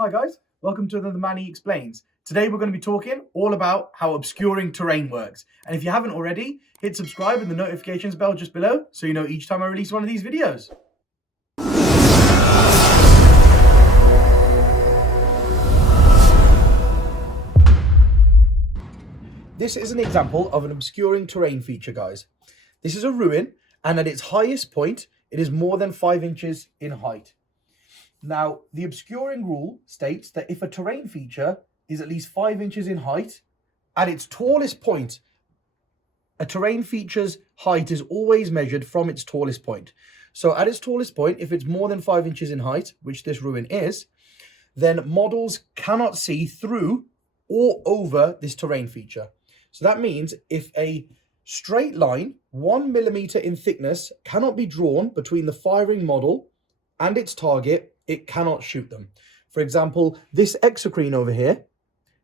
Hi guys, welcome to another Manny Explains. Today we're going to be talking all about how obscuring terrain works. And if you haven't already, hit subscribe and the notifications bell just below so you know each time I release one of these videos. This is an example of an obscuring terrain feature, guys. This is a ruin, and at its highest point, it is more than 5 inches in height. Now, the obscuring rule states that if a terrain feature is at least 5 inches in height, at its tallest point, a terrain feature's height is always measured from its tallest point. So at its tallest point, if it's more than 5 inches in height, which this ruin is, then models cannot see through or over this terrain feature. So that means if a straight line 1 millimeter in thickness cannot be drawn between the firing model and its target, it cannot shoot them. For example, this exocrine over here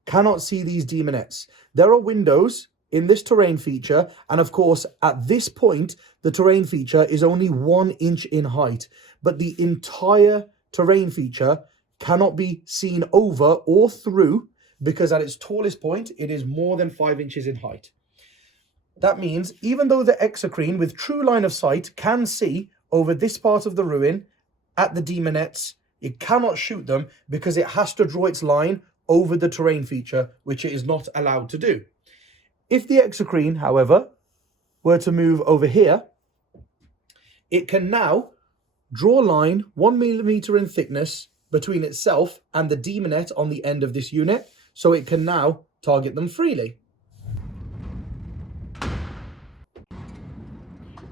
cannot see these demonettes. There are windows in this terrain feature, and of course, at this point, the terrain feature is only 1 inch in height, but the entire terrain feature cannot be seen over or through because at its tallest point, it is more than 5 inches in height. That means even though the exocrine with true line of sight can see over this part of the ruin, at the demonettes, it cannot shoot them because it has to draw its line over the terrain feature, which it is not allowed to do. If the exocrine, however, were to move over here, it can now draw a line 1 millimeter in thickness between itself and the demonette on the end of this unit, so it can now target them freely.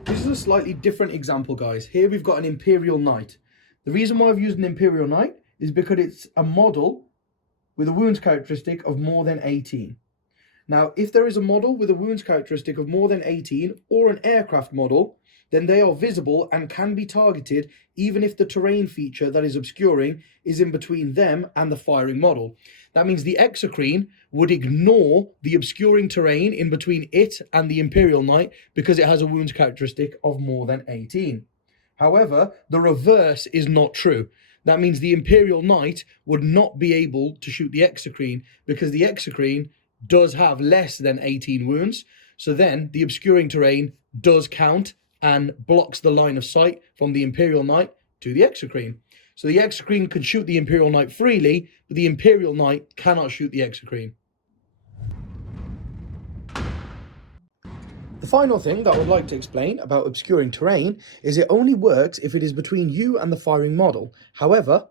This is a slightly different example, guys. Here we've got an Imperial Knight. The reason why I've used an Imperial Knight is because it's a model with a wounds characteristic of more than 18. Now, if there is a model with a wounds characteristic of more than 18 or an aircraft model, then they are visible and can be targeted even if the terrain feature that is obscuring is in between them and the firing model. That means the exocrine would ignore the obscuring terrain in between it and the Imperial Knight because it has a wounds characteristic of more than 18. However, the reverse is not true. That means the Imperial Knight would not be able to shoot the exocrine because the exocrine does have less than 18 wounds. So then the obscuring terrain does count and blocks the line of sight from the Imperial Knight to the exocrine. So the exocrine can shoot the Imperial Knight freely, but the Imperial Knight cannot shoot the exocrine. The final thing that I would like to explain about obscuring terrain is it only works if it is between you and the firing model. However,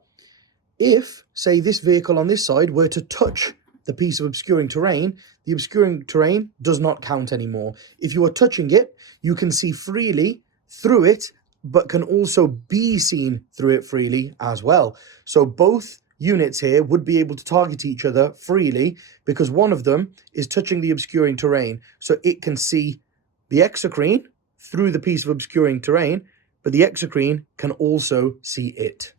if, say, this vehicle on this side were to touch the piece of obscuring terrain, the obscuring terrain does not count anymore. If you are touching it, you can see freely through it, but can also be seen through it freely as well. So both units here would be able to target each other freely because one of them is touching the obscuring terrain. So it can see the exocrine through the piece of obscuring terrain, but the exocrine can also see it.